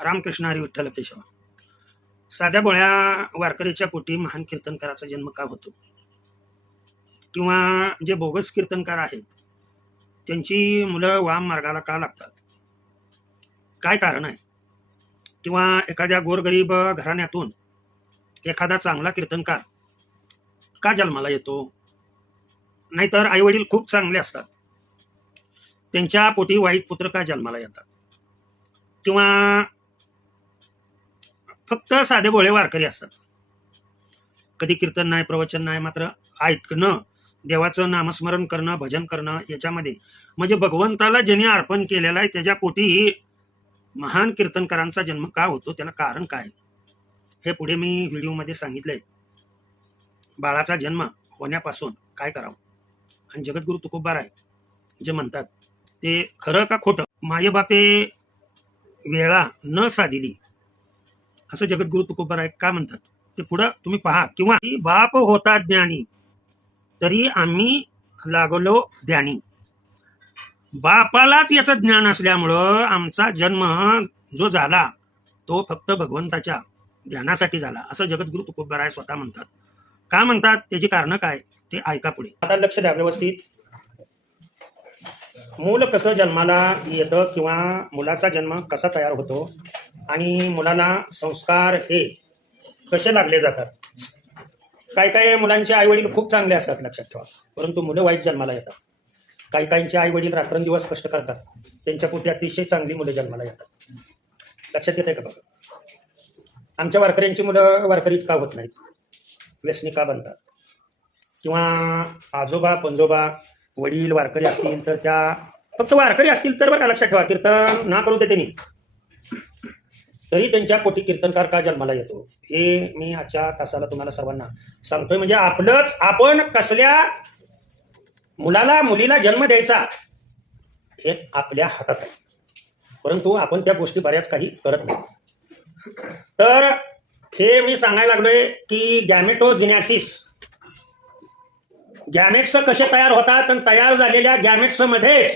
रामकृष्ण हरी विठ्ठल केशव. साध्या बोळ्या वारकरीच्या पोटी महान कीर्तनकाराचा जन्म का होतो? किंवा जे बोगस कीर्तनकार आहेत त्यांची मुलं वाम मार्गाला का लागतात? काय कारण आहे? किंवा एखाद्या गोरगरीब घराण्यातून एखादा चांगला कीर्तनकार का जन्माला येतो? नाहीतर आईवडील खूप चांगले असतात. त्यांच्या पोटी वाईट पुत्र का जन्माला येतात? किंवा फक्त साधे भोळे वारकरी असतात. कधी कीर्तन नाही प्रवचन नाही मात्र ऐकणं देवाचं नामस्मरण करणं भजन करणं याच्यामध्ये. म्हणजे भगवंताला ज्याने अर्पण केलेलं आहे त्याच्या पोटी महान कीर्तनकारांचा जन्म का होतो त्याला कारण काय? हे पुढे मी व्हिडिओमध्ये सांगितलंय. बाळाचा जन्म होण्यापासून काय करावं? आणि जगद्गुरु तुकोबार आहे जे म्हणतात ते खरं का खोटं? मायबापे वेळा न साधिली असं जगद्गुरु तुकोबार आहे का म्हणतात? ते पुढं तुम्ही पहा. किंवा बाप होता ज्ञानी तरी आम्ही लागलो ध्यानी. बापालाच याचं ज्ञान असल्यामुळं आमचा जन्म जो झाला तो फक्त भगवंताच्या ध्यानासाठी झाला. असं जगद्गुरु तुकोबाराय स्वतः म्हणतात. का म्हणतात? त्याची कारणं काय? ते ऐका पुढे. आता लक्ष द्या व्यवस्थित. मूल कसं जन्माला येतं किंवा मुलाचा जन्म कसा तयार होतो? आणि मुलाला संस्कार हे कसे लागले जातात? काही काही मुलांचे आईवडील खूप चांगले असतात लक्षात ठेवा. परंतु मुलं वाईट जन्माला येतात. काही काहींचे आईवडील रात्रंदिवस कष्ट करतात. त्यांच्या पोटी अतिशय चांगली मुलं जन्माला येतात. लक्षात येत आहे का बघा? आमच्या वारकऱ्यांची मुलं वारकरीच का होत नाहीत. व्यसनी का बनतात. किंवा आजोबा पंजोबा वडील वारकरी असतील तर त्या फक्त वारकरी असतील तर बघा लक्षात ठेवा. कीर्तन ना करू दे त्यांनी. तरी त्यांच्या पोटी कीर्तनकार का जन्माला येतो? हे मी आजच्या तासाला तुम्हाला सर्वांना सांगतोय. म्हणजे आपलंच आपण कसल्या मुलाला मुलीला जन्म द्यायचा हे आपल्या हातात आहे. परंतु आपण त्या गोष्टी बऱ्याच काही करत नाही. तर हे मी सांगायला लागलोय की गॅमेटोजिनॅसिस गॅमेट्स कसे तयार होतात आणि तयार झालेल्या गॅमेट्समध्ये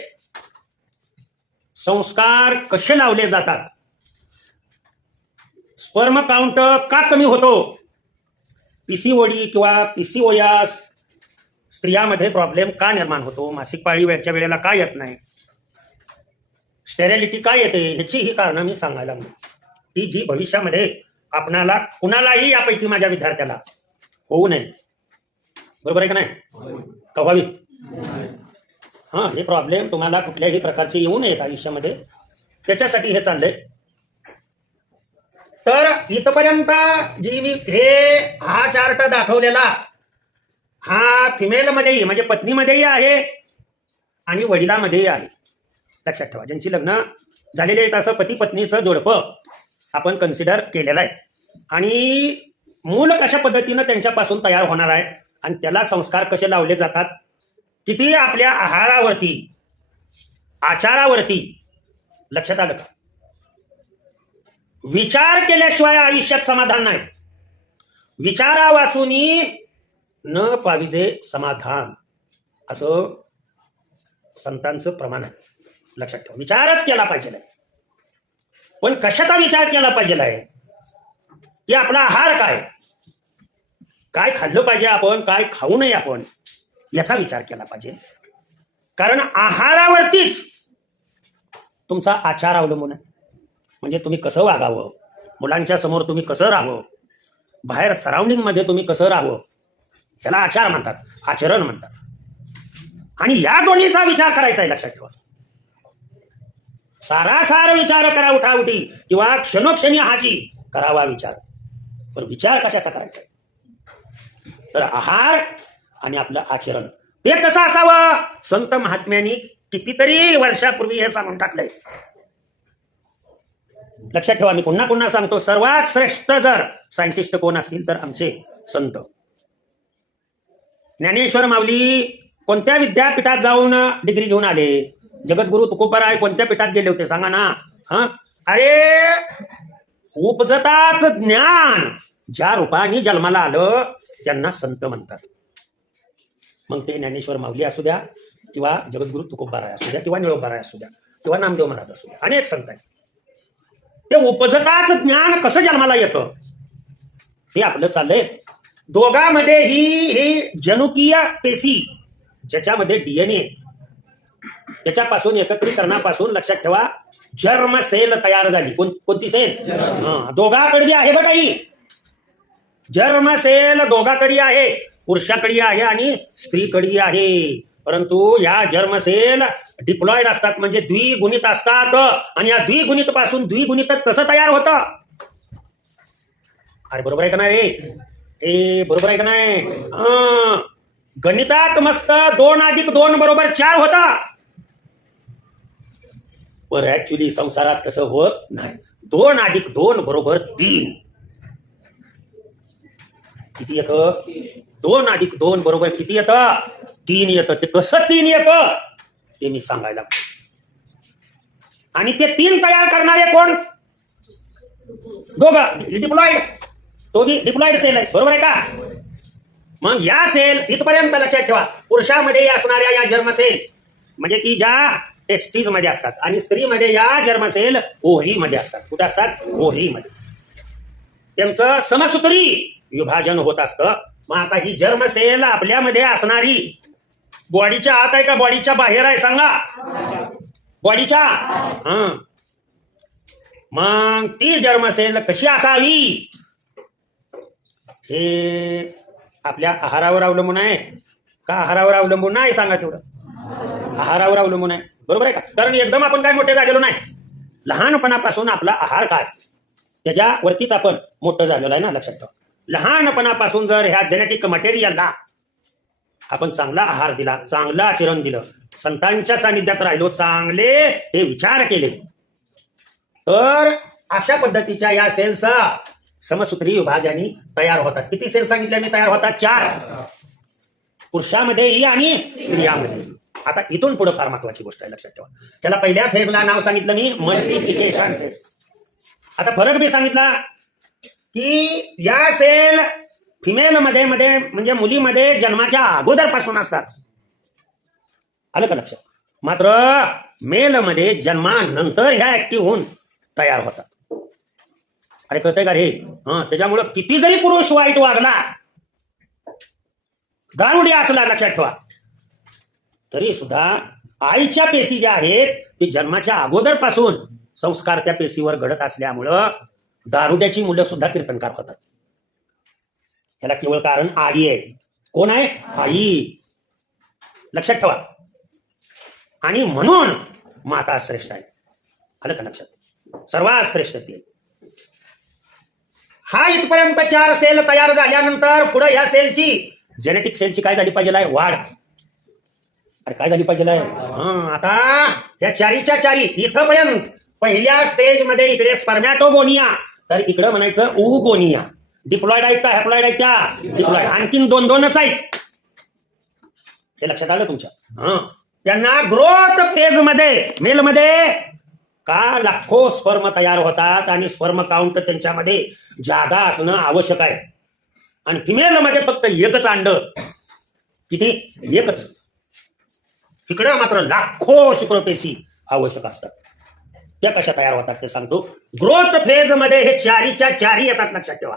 संस्कार कसे लावले जातात? स्पर्म काउंट का कमी होतो? पीसीओडी किंवा पीसीओयास स्त्रियामध्ये प्रॉब्लेम का निर्माण होतो? मासिक पाळी वेळच्या वेळेला का येत नाही? स्टेरॅलिटी का येते? ह्याची ही कारणं मी सांगायला लागलो. ती जी भविष्यामध्ये आपणाला कुणालाही यापैकी माझ्या विद्यार्थ्याला होऊ नये. बरोबर आहे का नाही? का हां हे प्रॉब्लेम तुम्हाला कुठल्याही प्रकारचे येऊ नयेत आयुष्यामध्ये. त्याच्यासाठी हे चाललंय. तर इथपर्यंत जी मी हे हा चार्ट दाखवलेला हा फिमेलमध्येही म्हणजे पत्नीमध्येही आहे आणि वडिलामध्येही आहे. लक्षात ठेवा ज्यांची लग्न झालेली आहेत असं पती पत्नीचं जोडपं आपण कन्सिडर केलेलं आहे. आणि मूल कशा पद्धतीनं त्यांच्यापासून तयार होणार आहे आणि त्याला संस्कार कसे लावले जातात किती आपल्या आहारावरती आचारावरती लक्षात आलं का? विचार केल्याशिवाय आयुष्यात समाधान नाही विचारा वाचूनही न पाविजे समाधान. असं संतांचं प्रमाण आहे. लक्षात ठेवा. विचारच केला पाहिजे पण कशाचा विचार केला पाहिजे आहे? की आपला आहार काय? काय खाल्लं पाहिजे आपण? काय खाऊ नये आपण? याचा विचार केला पाहिजे. कारण आहारावरतीच तुमचा आचार अवलंबून आहे. म्हणजे तुम्ही कसं वागावं? मुलांच्या समोर तुम्ही कसं राहावं? बाहेर सराउंडिंगमध्ये तुम्ही कसं राहावं? याला आचार म्हणतात आचरण म्हणतात. आणि या दोन्हीचा विचार करायचा आहे लक्षात ठेवा. सारासार विचार करा उठाउठी किंवा क्षणोक्षणी हाची करावा विचार. पण विचार कशाचा करायचा आहे? तर आहार आणि आपलं आचरण. ते कसं असावं? संत महात्म्यांनी कितीतरी वर्षापूर्वी हे सांगून टाकलंय. लक्षात ठेवा मी पुन्हा पुन्हा सांगतो सर्वात श्रेष्ठ जर सायंटिस्ट कोण असतील तर आमचे संत. ज्ञानेश्वर माऊली कोणत्या विद्यापीठात जाऊन डिग्री घेऊन आले? जगद्गुरु तुकोपराय कोणत्या पीठात गेले होते? सांगा ना. हा? अरे उपजताच ज्ञान ज्या रूपाने जन्माला आलं त्यांना संत म्हणतात. मग ते ज्ञानेश्वर माऊली असू द्या किंवा जगद्गुरु तुकोबाराय असू द्या किंवा निळोबाराय असू द्या किंवा नामदेव महाराज असू द्या. अनेक संत आहेत. ते उपजकाचं ज्ञान कसं जन्माला येतं? ते आपलं चाललंय. दोघांमध्ये ही ही जनुकीय पेशी ज्याच्यामध्ये डीएनए त्याच्यापासून एकत्रीकरणापासून लक्षात ठेवा जर्म सेल तयार झाली. कोण कोणती सेल? हा, दोघाकडे बी आहे बघा ही. जर्म सेल दोघाकडे आहे. पुरुषाकडे आहे आणि स्त्रीकडे आहे. परंतु या जर्म सेल डिप्लॉइड असतात म्हणजे द्विगुणित असतात. आणि या द्विगुणित पासून द्विगुणितच कसं तयार होतं? अरे बरोबर आहे का नाही रे? ए बरोबर आहे का नाही? गणितात मस्त दोन अधिक दोन बरोबर चार होता. पण ऍक्च्युली संसारात तसं होत नाही. दोन अधिक दोन बरोबर तीन. किती येतं? दोन अधिक दोन बरोबर किती येतं? तीन येतं. ते कसं तीन येतं? ते मी सांगायला. आणि ते तीन तयार करणारे कोण? दोघं. डिप्लॉइड तो बी डिप्लॉइड सेल आहे बरोबर आहे का? मग या सेल इथपर्यंत लक्षात ठेवा. पुरुषामध्ये असणाऱ्या या जर्म सेल म्हणजे की ज्या टेस्टीजमध्ये असतात आणि स्त्रीमध्ये या जर्म सेल ओहरी ओहरीमध्ये असतात. कुठे असतात? ओहरीमध्ये. त्यांचं समसूत्री विभाजन होत असतं. मग आता ही जर्म सेल आपल्यामध्ये असणारी बॉडीच्या आत आहे का बॉडीच्या बाहेर आहे सांगा. बॉडीच्या? हा. मग ती जर्मसेल कशी असावी? हे आपल्या आहारावर अवलंबून आहे. का आहारावर अवलंबून नाही सांगा तेवढं? आहारावर अवलंबून आहे. बरोबर आहे का? कारण एकदम आपण काय मोठे झालेलो नाही. लहानपणापासून आपला आहार काय? त्याच्यावरतीच आपण मोठं झालेलो आहे ना लक्षात ठेवा. लहानपणापासून जर ह्या जेनेटिक मटेरियलला आपण चांगला आहार दिला चांगलं आचरण दिलं संतांच्या सानिध्यात राहिलो चांगले हे विचार केले. तर अशा पद्धतीच्या या सेल्स समसूत्री विभाजाने तयार होतात. किती सेल सांगितल्या मी तयार होतात? चार. पुरुषामध्येही आणि स्त्रियामध्येही. आता इथून पुढे फार महत्वाची गोष्ट आहे लक्षात ठेवा. त्याला पहिल्या फेजला नाव सांगितलं मी मल्टिप्लिकेशन फेज आता फरक मी सांगितला की या सेल फिमेल मध्ये मध्ये म्हणजे मुलीमध्ये जन्माच्या अगोदरपासून असतात. आलं का लक्षात? मात्र मेल मध्ये जन्मानंतर ह्या ऍक्टिव्ह होऊन तयार होतात. अरे कळतंय का रे? हं त्याच्यामुळं किती जरी पुरुष वाईट वागला दारुडी असला लक्षात ठेवा. तरी सुद्धा आईच्या पेशी ज्या आहेत ते जन्माच्या अगोदरपासून संस्कार त्या पेशीवर घडत असल्यामुळं दारुड्याची मुलं सुद्धा कीर्तनकार होतात. ह्याला केवळ कारण आई आहे. कोण आहे? आई. लक्षात ठेवा. आणि म्हणून माता श्रेष्ठ आहे. आलं का लक्षात? सर्वात श्रेष्ठ ती. हा इथपर्यंत चार सेल तयार झाल्यानंतर पुढे ह्या सेलची जेनेटिक सेलची काय झाली पाहिजे आहे? वाढ. अरे काय झाली पाहिजे हा आता या चारीच्या चारी इथपर्यंत पहिल्या स्टेजमध्ये इकडे स्पर्मॅटोगोनिया तर इकडे म्हणायचं उगोनिया डिप्लॉइड आहेत का? हॅप्लॉइड आहेत का? डिप्लॉइड आणखीन दोन दोनच आहेत. हे लक्षात आलं तुमच्या? हा. त्यांना ग्रोथ फेजमध्ये मेल मध्ये का लाखो स्पर्म तयार होतात आणि स्पर्म काउंट त्यांच्यामध्ये जादा असणं आवश्यक आहे. आणि फिमेल मध्ये फक्त एकच अंड. किती? एकच. इकडे मात्र लाखो शुक्रपेशी आवश्यक असतात. त्या कशा तयार होतात ते सांगतो. ग्रोथ फेजमध्ये हे चारीच्या चारी येतात लक्षात ठेवा.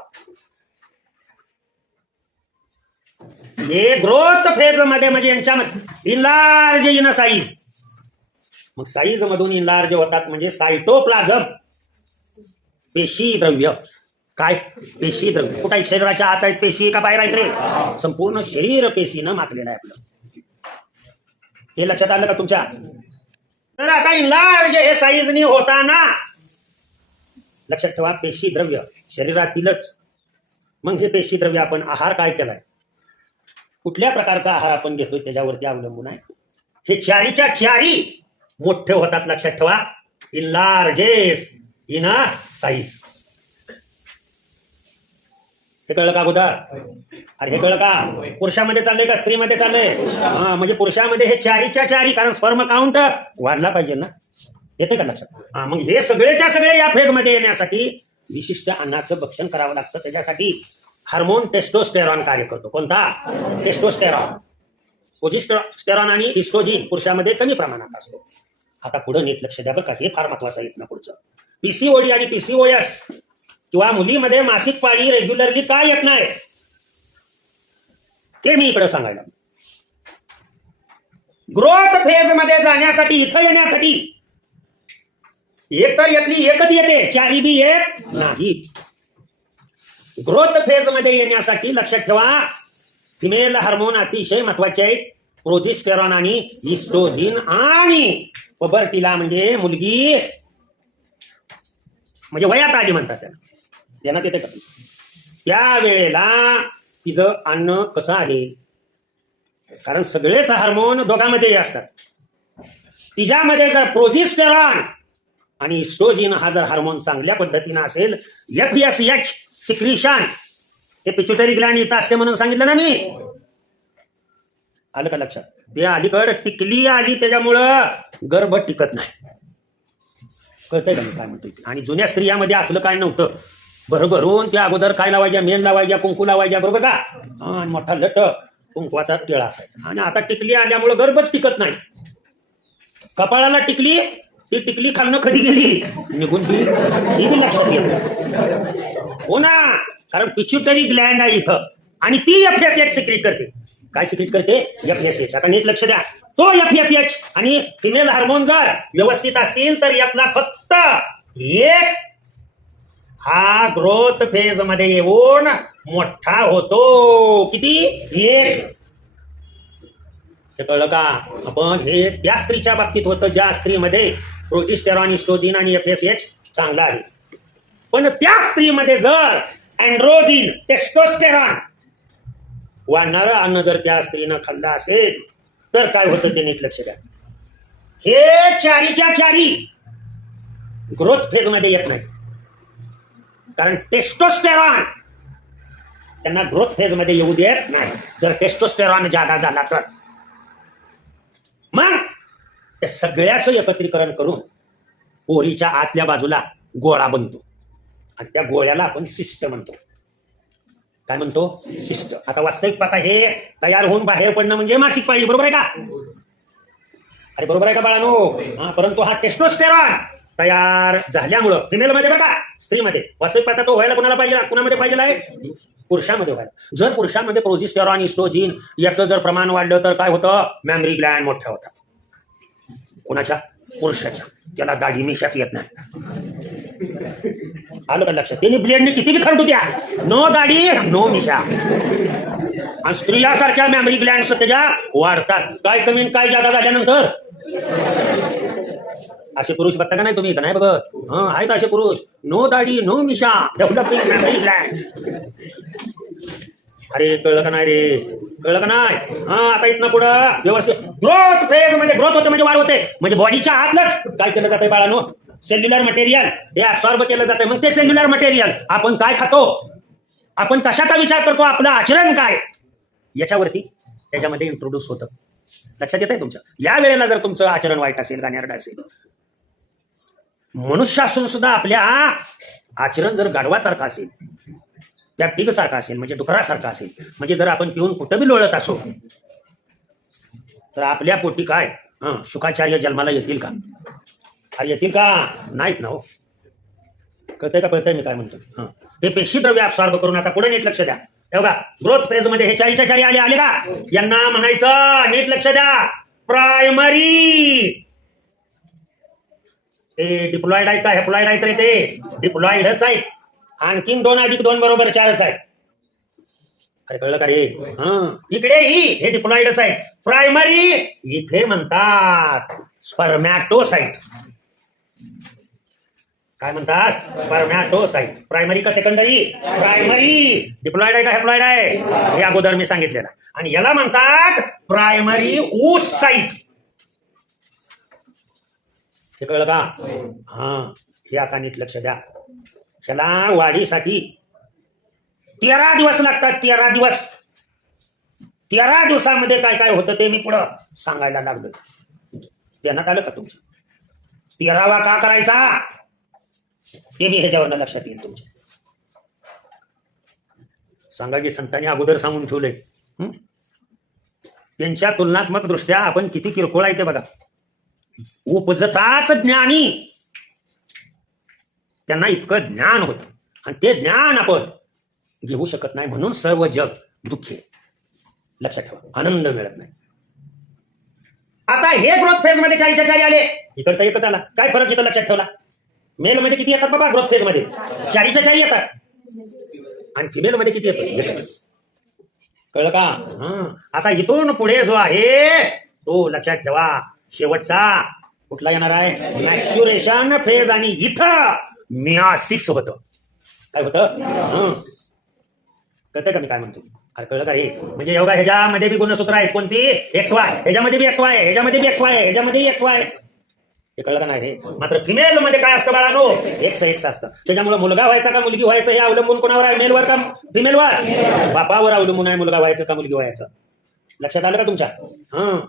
हे ग्रोथ फेजमध्ये म्हणजे यांच्यामध्ये. इनलार्ज इन साईज मग साईज मधून इनलार्ज होतात म्हणजे सायटोप्लाझम पेशी द्रव्य काय? पेशी द्रव्य कुठे शरीराच्या आत आहेत पेशी का बाहेर आहेत रे? संपूर्ण शरीर पेशीनं माकलेलं आहे आपलं. हे लक्षात आलं का तुमच्या? तर आता इनलार्ज हे साईजनी होताना लक्षात ठेवा पेशी द्रव्य शरीरातीलच. मग हे पेशी द्रव्य आपण आहार काय केलाय? कुठल्या प्रकारचा आहार आपण घेतोय त्याच्यावरती अवलंबून आहे? हे चारीच्या चारी मोठे होतात लक्षात ठेवा. Enlarges in a size हे कळलं का अगोदर? अरे हे कळलं का? पुरुषामध्ये चाललंय का स्त्रीमध्ये चाललंय? हा म्हणजे पुरुषामध्ये हे चारीच्या चारी कारण स्पर्म काउंट वाढला पाहिजे ना. येते का लक्षात? हा मग हे सगळेच्या सगळे या फेजमध्ये येण्यासाठी विशिष्ट अन्नाचं भक्षण करावं लागतं. त्याच्यासाठी हार्मोन टेस्टोस्टेरॉन कार्य करतो. कोणता? टेस्टोस्टेरॉन. पोजिस्टेरॉन आणि इस्ट्रोजिन पुरुषामध्ये कमी प्रमाणात असतो. आता पुढे नीट लक्ष द्या बरं का हे फार महत्वाचं आहे ना पुढचं. पीसीओडी आणि पीसीओएस किंवा मुलीमध्ये मासिक पाळी रेग्युलरली का येत नाही? ते मी इकडे सांगायला. ग्रोथ फेजमध्ये जाण्यासाठी इथं येण्यासाठी. एक तर येतली एकच येते चारी बी येत नाही. ग्रोथ फेजमध्ये येण्यासाठी लक्षात ठेवा. फिमेल हार्मोन अतिशय महत्त्वाचे आहेत. प्रोजेस्टेरॉन आणि इस्ट्रोजिन आणि पबर्टीला म्हणजे मुलगी म्हणजे वयात आली म्हणतात त्याला. देण्यात येते का त्या वेळेला तिचं अन्न कसं आहे? कारण सगळेच हार्मोन दोघांमध्ये असतात. तिच्यामध्ये जर प्रोजिस्टेरॉन आणि इस्ट्रोजिन हा जर हार्मोन चांगल्या पद्धतीनं असेल एफ एस एच सिक्रिशन हे पिच्युटरी ग्लँड इथं असते म्हणून सांगितलं ना मी. आलं का लक्षात? ते अलीकड टिकली आली त्याच्यामुळं गर्भ टिकत नाही. कळतंय का मी काय म्हणतोय आणि जुन्या स्त्रियामध्ये असलं काय नव्हतं. भरभरून त्या अगोदर काय लावायच्या? मेन लावायच्या कुंकू लावायच्या बरोबर का? आणि मोठा लट कुंकवाचा टिळा असायचा. आणि आता टिकली आल्यामुळं गर्भच टिकत नाही. कपाळाला टिकली ती टिकली खालनं कधी गेली. निघून ती ही लक्षात येत हो ना. कारण पिच्युटरी ग्लँड आहे इथं. आणि ती एफ एस एच सिक्रेट करते. काय सिक्रेट करते? एफ एस एच आता नीट लक्ष द्या. तो एफ एस एच आणि फिमेल हार्मोन जर व्यवस्थित असतील तर यातला फक्त एक हा ग्रोथ फेजमध्ये येऊन मोठा होतो. किती? एक. हे कळलं का? आपण हे त्या स्त्रीच्या बाबतीत होतं ज्या स्त्रीमध्ये प्रोजिस्टेरॉन इस्ट्रोजिन आणि एफ एस एच चांगला आहे. पण त्या स्त्रीमध्ये जर अँड्रोजिन टेस्टोस्टेरॉन वाढणारं अन्न जर त्या स्त्रीनं खाल्लं असेल तर काय होतं ते नीट लक्ष द्या. हे चारीच्या चारी ग्रोथ फेजमध्ये येत नाही कारण टेस्टोस्टेरॉन त्यांना ग्रोथ फेजमध्ये येऊ देत नाही. जर टेस्टोस्टेरॉन जादा झाला तर. मग त्या सगळ्याचं एकत्रीकरण करून पोरीच्या आतल्या बाजूला गोळा बनतो. आणि त्या गोळ्याला आपण शिष्ट म्हणतो. काय म्हणतो? शिष्ट आता वास्तविक पाता हे तयार होऊन बाहेर पडणं म्हणजे मासिक पाळी बरोबर आहे का? अरे बरोबर आहे का बाळानो? हा परंतु हा टेस्टोस्टेरॉन तयार झाल्यामुळं फिमेल मध्ये बघा स्त्रीमध्ये. वास्तविक पाहता तो व्हायला कुणाला पाहिजे? कुणामध्ये पाहिजे आहे? पुरुषामध्ये व्हायला जर पुरुषांमध्ये प्रोजिस्टेरॉन इस्ट्रोजिन याचं जर प्रमाण वाढलं तर काय होतं? मॅमरी ग्लँड मोठ्या होतात कोणाच्या? पुरुषाच्या. त्याला दाढी मिशाच येत नाही. आलं का लक्षात? त्यांनी ब्लेडने किती बी खरडू द्या. नो दाढी नो मिशा. आणि स्त्रियासारख्या मेमरी ग्लँड त्याच्या वाढतात. काय कमी काय जादा झाल्यानंतर? असे पुरुष बघता का नाही तुम्ही? नाही बघत. हा आहेत असे पुरुष. नो दाढी नो मिशा. डेव्हलपिंग अरे कळलं का नाही रे? कळलं का नाही? हा आता इथनं पुढं व्यवस्थित. ग्रोथ फेज म्हणजे ग्रोथ होते म्हणजे वाढ होते. म्हणजे बॉडीच्या आतलंच. काय केलं जातंय बाळानो? सेल्युलर मटेरियल हे ऍब्सॉर्ब केलं जातंय. मग ते सेल्युलर मटेरियल आपण काय खातो? आपण कशाचा विचार करतो? आपलं आचरण काय? याच्यावरती त्याच्यामध्ये इंट्रोड्यूस होतं. लक्षात येत आहे तुमच्या या वेळेला जर तुमचं आचरण वाईट असेल गाण्यारडं असेल मनुष्यासून सुद्धा आपल्या आचरण जर गाढवासारखं असेल त्या पिगसारखा असेल म्हणजे डुकरासारखा असेल म्हणजे जर आपण पिऊन कुठं बी लोळत असो तर आपल्या पोटी काय? हा शुकाचार्य जन्माला येतील का? अरे येतील का? नाहीत ना हो. कळतंय का? कळतंय मी काय म्हणतो ते? हे पेशी द्रव्य अपसॉर्ब करून आता पुढे नीट लक्ष द्या. बघा ग्रोथ फेजमध्ये हे चारीच्या चारी आले आले का? यांना म्हणायचं नीट लक्ष द्या. प्रायमरी हे डिप्लॉइड का? हेप्लॉइड आहे तर ते डिप्लॉइडच आहेत. आणखीन दोन अधिक दोन बरोबर चारच आहेत. अरे कळलं का रे? हा. इकडे ही हे डिप्लॉइडच आहे प्रायमरी इथे म्हणतात स्पर्मॅटोसाइट काय म्हणतात? स्पर्मॅटोसाइट प्रायमरी का सेकंडरी प्रायमरी डिप्लॉइड आहे का हेप्लॉइड आहे? हे अगोदर मी सांगितलेलं आणि याला म्हणतात प्रायमरी ऊस साईट हे कळलं का? हा हे आता नीट लक्ष द्या. त्याला वाढीसाठी तेरा दिवस लागतात तेरा दिवस. तेरा दिवसामध्ये काय काय होतं ते मी पुढं सांगायला लागलो देण्यात आलं का तुमच्या तेरावा का करायचा? ते मी ह्याच्यावरनं लक्षात येईल तुमच्या. सांगायचे संतांनी अगोदर सांगून ठेवलंय त्यांच्या तुलनात्मक दृष्ट्या आपण किती किरकोळ आहे ते बघा. उपजताच ज्ञानी. त्यांना इतकं ज्ञान होतं. आणि ते ज्ञान आपण घेऊ शकत नाही म्हणून सर्व जग दुःखी लक्षात ठेवा आनंद मिळत नाही. आता हे ग्रोथ फेजमध्ये चारीच्या चारी आले. इकडचा एकच आला. काय फरक इथं लक्षात ठेवला? मेल मध्ये किती येतात बाबा ग्रोथ फेजमध्ये? चारीच्या चारी येतात. आणि फिमेल मध्ये किती येतात? कळलं का? हा. आता इथून पुढे जो आहे तो लक्षात ठेवा. शेवटचा. कुठला येणार आहे? मॅच्युरेशन फेज आणि इथं मियासिस होत. काय होतं. कळतंय का मी काय म्हणतो? कळलं का रे? म्हणजे एवढा ह्याच्यामध्ये बी गुणसूत्र आहेत. कोणती? एक्स वाय ह्याच्यामध्ये बी एक्स वाय ह्याच्यामध्ये बी एक्स वाय ह्याच्यामध्ये एक्स वाय हे कळलं का नाही रे? मात्र फिमेल मध्ये काय असतं बाळानो? एक्स एक्स असतं. त्याच्यामुळे मुलगा व्हायचा का मुलगी व्हायचं हे अवलंबून कोणावर आहे? मेलवर का फिमेलवर बापावर अवलंबून आहे मुलगा व्हायचं का मुलगी व्हायचं. लक्षात आलं का तुमच्या? हं.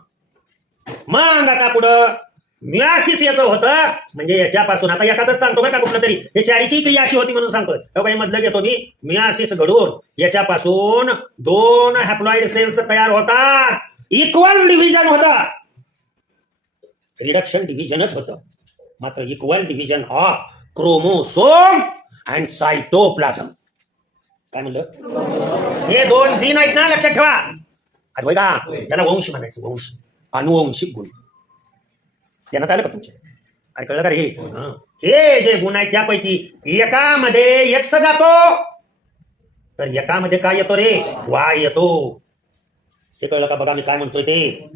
मग आता पुढं मियासिस याचं होतं. म्हणजे याच्यापासून आता एकाच सांगतो बरं का कुठलं तरी. हे चारीची क्रिया अशी होती म्हणून सांगतोय. हो काही मधलं घेतो मी. मियासिस घडून याच्यापासून दोन हॅप्लॉइड सेल्स तयार होतात. इक्वल डिव्हिजन होतं. रिडक्शन डिव्हिजनच होतं. मात्र equal division of chromosome and cytoplasm काय म्हणलं? हे दोन जीन आहेत ना लक्षात ठेवा. अरे का? त्याला वंश म्हणायचं वंश. अनुवंशिक गुण. त्यांना आलं का तुमचे अरे कळलं का रे हे जे गुण आहेत त्यापैकी एकामध्ये एक्स जातो तर एकामध्ये काय येतो रे? वाय येतो. हे कळलं का? बघा मी काय म्हणतोय ते.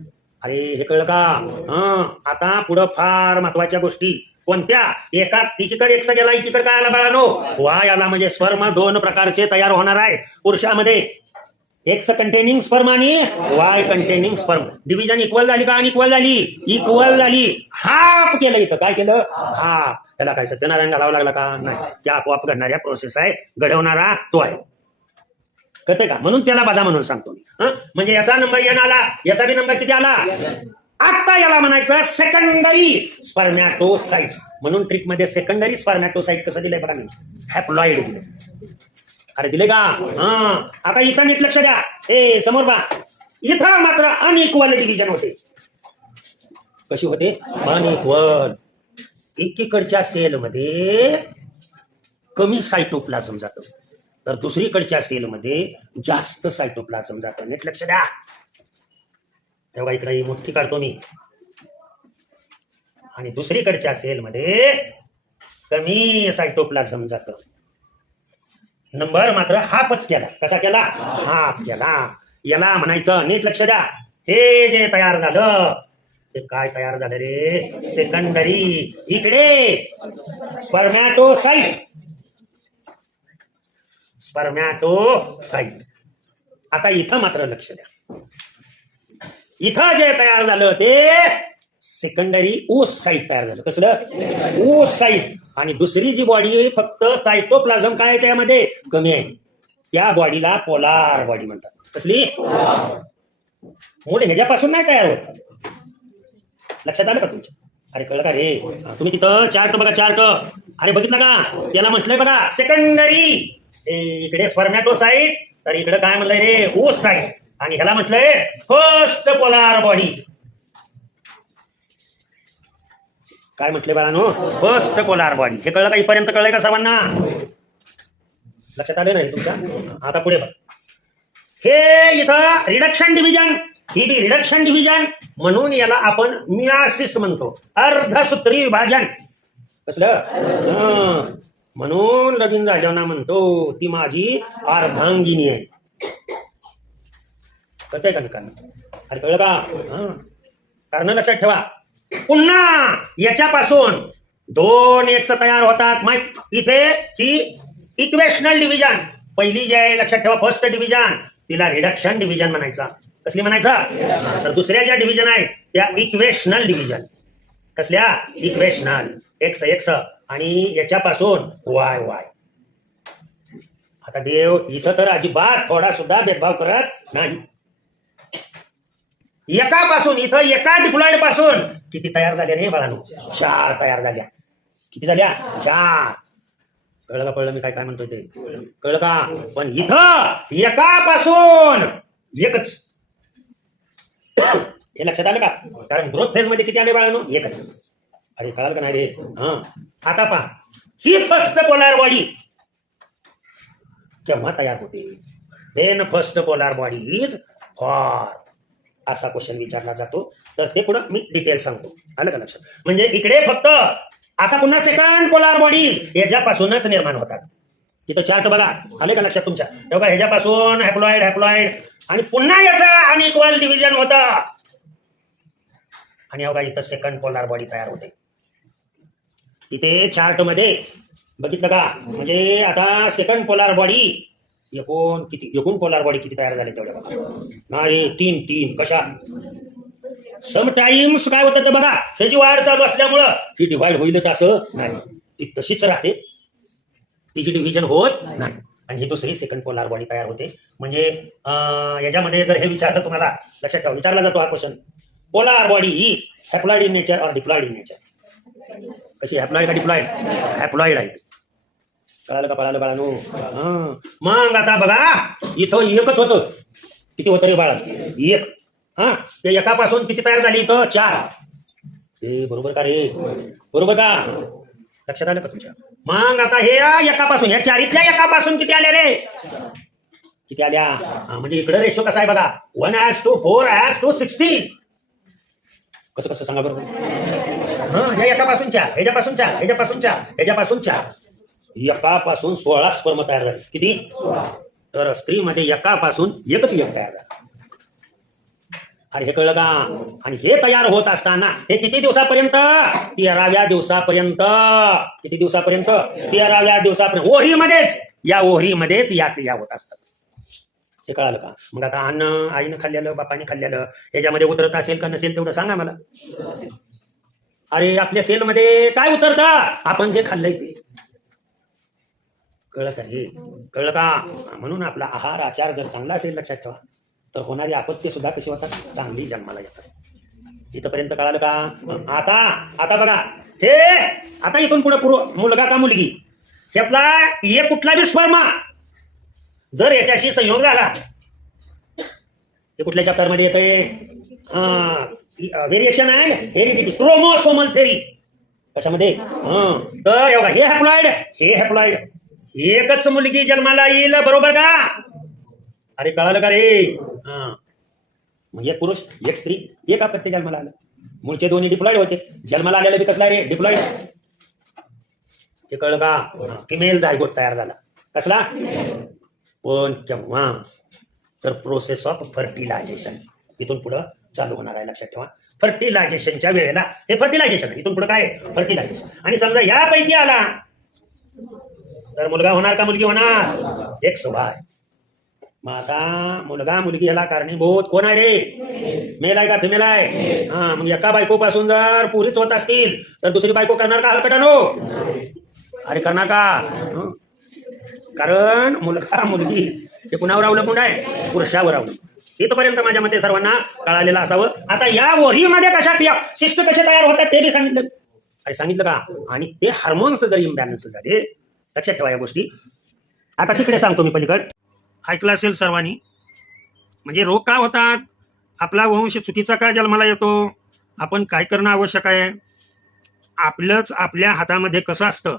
अरे हे कळलं का? हा आता पुढं फार महत्त्वाच्या गोष्टी. कोणत्या? एका एकीकडे एक्स गेला एकीकडे काय आला बाळानो? वाय आला म्हणजे स्वर्म दोन प्रकारचे तयार होणार आहेत. पुरुषामध्ये एक्स कंटेनिंग स्पर्म आणि Y containing sperm division equal झाली का अनइक्वल झाली? इक्वल झाली. हाफ केलं इथं. काय केलं? हाफ त्याला काय सत्यनारायण घालावं लागला का? नाही. त्या आपोआप घडणाऱ्या प्रोसेस आहे. घडवणारा तो आहे. कळतंय का? म्हणून त्याला बाजा म्हणून सांगतो मी. म्हणजे याचा नंबर एन आला. याचा बी नंबर किती आला? आता याला म्हणायचं सेकंडरी स्पर्मॅटोसाइट म्हणून ट्रिकमध्ये सेकंडरी स्पर्मॅटोसाइट कसं दिलंय बघा मी? हॅप्लॉइड दिलं अरे दिले का? हा. आता इथं नीट लक्ष द्या. ए समोर बा इथं मात्र अनइक्वल डिव्हिजन होते. कशी होते? अनइक्वल एकीकडच्या सेलमध्ये कमी सायटोप्लाझम जातं. तर दुसरीकडच्या सेलमध्ये जास्त सायटोप्लाझम जातं. नीट लक्ष द्या. तेव्हा इकडे ही मोठी काढतो मी. आणि दुसरीकडच्या सेलमध्ये कमी सायटोप्लाझम जातं. नंबर मात्र हाफच केला. कसा केला? हाफ केला. याला म्हणायचं नीट लक्ष द्या. हे जे तयार झालं ते काय तयार झालं रे? सेकंडरी इकडे. स्पर्मॅटोसाइट स्पर्मॅटोसाइट आता इथं मात्र लक्ष द्या. इथं जे तयार झालं ते सेकंडरी ऊस साईट तयार झालं. कसलं? ऊस साईट आणि दुसरी जी बॉडी फक्त सायटोप्लाझम काय त्यामध्ये? कमी आहे. त्या बॉडीला पोलार बॉडी म्हणतात. कसली? मुळे ह्याच्यापासून नाही तयार होत. लक्षात आलं का तुमच्या? अरे कळलं का रे? तुम्ही तिथं चार्ट बघा चार्ट अरे बघितलं का? त्याला म्हटलंय बघा सेकंडरी इकडे स्पर्मॅटोसाईट तर इकडे काय म्हणलंय रे? ऊस साईट आणि ह्याला म्हटलंय फर्स्ट पोलार बॉडी काय म्हटले बाळानो? First Kolar body. हे कळलं का इथपर्यंत कळलंय का सर्वांना? लक्षात आले नाही तुमच्या? आता पुढे बघ. हे इथं रिडक्शन डिव्हिजन ही बी रिडक्शन डिव्हिजन म्हणून याला आपण मियासिस म्हणतो. अर्धसूत्री विभाजन. कसलं? म्हणून लगीन झाल्यावर म्हणतो ती माझी अर्धांगिनी आहे. कळतंय का निकाल अरे कळलं का? कारण लक्षात ठेवा. पुन्हा याच्यापासून दोन एक्स तयार होतात. मग इथे ही इक्वेशनल डिव्हिजन पहिली जी आहे लक्षात ठेवा फर्स्ट डिव्हिजन तिला रिडक्शन डिव्हिजन म्हणायचा. कसली म्हणायचा? तर दुसऱ्या ज्या डिव्हिजन आहेत त्या इक्वेशनल डिव्हिजन कसल्या? इक्वेशनल एक्स एक्स आणि याच्यापासून वाय वाय आता देव इथं तर अजिबात थोडा सुद्धा भेदभाव करत नाही. एकापासून इथं एका डिप्लॉइडपासून किती तयार झाल्या रे बाळानो? चार तयार झाल्या. किती झाल्या? चार. कळलं का कळलं मी काय काय म्हणतोय ते? कळलं का? पण इथं एकापासून एकच. हे लक्षात आलं का? कारण ग्रोथ फेजमध्ये किती आले बाळानो? एकच. अरे कळाल का नाही रे? हा. आता पहा. ही फर्स्ट पोलार बॉडी केव्हा तयार होते? Then first polar body is for असा क्वेश्चन विचारला जातो. तर ते पुढं मी डिटेल सांगतो. आलं का लक्षात? म्हणजे इकडे फक्त आता पुन्हा सेकंड पोलार बॉडी याच्यापासूनच निर्माण होतात. तिथं चार्ट बघा. आले का लक्षात तुमच्या? बघा ह्याच्यापासून हॅप्लॉइड हॅप्लॉइड आणि पुन्हा याचं अनइक्वल डिव्हिजन होत. आणि अवघा इथं सेकंड पोलार बॉडी तयार होते. तिथे चार्टमध्ये बघितलं का? म्हणजे आता सेकंड पोलार बॉडी एकूण किती एकूण पोलार बॉडी किती तयार झाले तेवढ्या नाही तीन तीन कशा? समटाईम्स काय होतं ते बघा त्याची वाढ चालू असल्यामुळं ही डिव्हाइड होईलच असं नाही. ती तशीच राहते. तिची डिव्हिजन होत नाही. आणि ही दुसरी सेकंड पोलार बॉडी तयार होते. म्हणजे याच्यामध्ये जर हे विचारलं तुम्हाला लक्षात ठेवा विचारला जातो हा क्वेश्चन पोलार बॉडी ही हॅप्लॉइड इन नेचर और डिप्लॉइड इन नेचर कशी हॅप्लॉइड का डिप्लॉइड हॅप्लॉइड आहे. कळालं का पळालं बाळानो? हा. मग आता बघा. इथं एकच होतं. किती होतं रे बाळा? एक. हा. ते एकापासून किती तयार झाली इथं? चार. ए बरोबर का रे? बरोबर का? लक्षात आलं का तुमच्या? मग आता हे एकापासून. या चारीतल्या एकापासून किती आले रे? किती आल्या? म्हणजे इकडे रेशो कसा आहे बघा? One as two four as two sixteen कसं कसं? सांगा बरोबर हा ह्या एकापासून चार ह्याच्यापासून चार ह्याच्यापासून चार ह्याच्यापासून चार एकापासून सोळा स्पर्म तयार झाले. किती? तर स्त्रीमध्ये एकापासून एकच एक तयार झाला. अरे हे कळलं का? आणि हे तयार होत असताना हे किती दिवसापर्यंत? तेराव्या दिवसापर्यंत. किती दिवसापर्यंत? तेराव्या दिवसापर्यंत. ओहरीमध्येच या ओहरीमध्येच या क्रिया होत असतात. हे कळालं का? मग आता अन्न आईनं खाल्लेलं बापाने खाल्लेलं याच्यामध्ये उतरत असेल का नसेल तेवढं सांगा मला. अरे आपल्या सेलमध्ये काय उतरतं? आपण जे खाल्लंय ते. कळलं आहे. कळलं का? म्हणून आपला आहार आचार जर चांगला असेल लक्षात ठेवा तर होणारी आपत्ती सुद्धा कशी होतात? चांगली जन्माला येतात. इथपर्यंत कळालं का? आता आता बघा. हे आता इथून पुढे पूर्व मुलगा का मुलगी? यातला हे कुठला बी स्पर्मा जर याच्याशी संयोग झाला हे कुठल्या चॅप्टरमध्ये हा व्हेरिएशन आहे. हेरिडिटी क्रोमोसोमल थेरी कशामध्ये? हा तर हे हे हॅप्लॉइड हे हॅप्लॉइड एकच मुलगी जन्माला येईल बरोबर का? अरे कळालं का रे? हा. म्हणजे पुरुष एक स्त्री एक अपत्य जन्माला आलं. मुळचे दोन्ही डिप्लॉइड होते. जन्माला आलेलं बी कसला रे? डिप्लॉइड ते कळलं का? फिमेल जायगोट तयार झाला. कसला? पण केव्हा? तर प्रोसेस ऑफ फर्टिलायझेशन इथून पुढं चालू होणार आहे लक्षात ठेवा. फर्टिलायझेशनच्या वेळेला. हे फर्टिलायझेशन इथून पुढे काय? फर्टिलायझेशन आणि समजा यापैकी आला तर मुलगा होणार का मुलगी होणार? एक स्वभाव आहे. मग आता मुलगा मुलगी याला कारणीभूत कोण आहे रे? मेल आहे का फिमेल आहे? हा मग एका बायको पासून जर पुरीच होत असतील तर दुसरी बायको करणार का हलकटानो? अरे करणार का? कारण मुलगा मुलगी हे कुणावर अवलंबून आहे? पुरुषावर अवलंबून. इथपर्यंत माझ्या मते सर्वांना कळालेलं असावं. आता या वरीमध्ये कशा क्रिया शिष्ट कसे तयार होतात ते बी सांगितलं. अरे सांगितलं का? आणि ते हार्मोन्स जर इम्बॅलन्स झाले लक्षात ठेवा या गोष्टी. आता तिकडे सांगतो मी पलीकड. ऐकलं असेल सर्वांनी. म्हणजे रोग का होतात? आपला वंश चुकीचा का जन्माला येतो? आपण काय करणं आवश्यक आहे? आपलंच आपल्या हातामध्ये कसं असतं?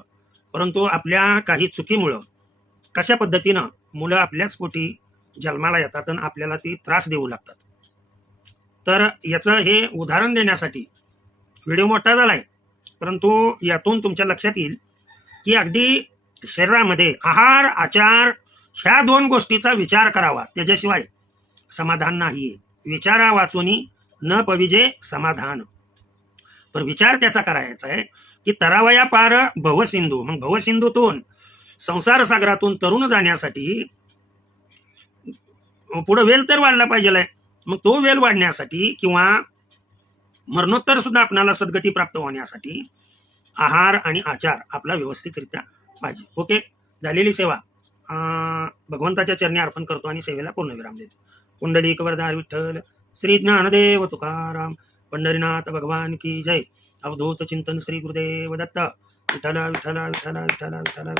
परंतु आपल्या काही चुकीमुळं कशा पद्धतीनं मुलं आपल्याच पोटी जन्माला येतात आणि आपल्याला ती त्रास देऊ लागतात? तर याचं हे उदाहरण देण्यासाठी व्हिडिओ मोठा झाला आहे परंतु यातून तुमच्या लक्षात येईल की अगदी शरीरामध्ये आहार आचार ह्या दोन गोष्टीचा विचार करावा. त्याच्याशिवाय समाधान नाही विचारा वाचूनी न पविजे समाधान. पण विचार त्याचा करायचा आहे की तरावया पार भवसिंधू. मग भवसिंधूतून संसार सागरातून तरुण जाण्यासाठी पुढे वेल तर वाढला पाहिजे मग तो वेल वाढण्यासाठी किंवा मरणोत्तर सुद्धा आपणाला सद्गती प्राप्त होण्यासाठी आहार आणि आचार आपला व्यवस्थितरित्या पाहिजे. ओके? झालेली सेवा. भगवंताच्या चरणी अर्पण करतो आणि सेवेला पूर्णविराम देतो. कुंडलिक वरदार विठ्ठल श्री ज्ञानदेव तुकाराम पंढरीनाथ भगवान की जय. अवधूत चिंतन श्री गुरुदेव दत्त. विठ्ठला विठ्ठला विठ्ठला विठ्ठला विठ्ठला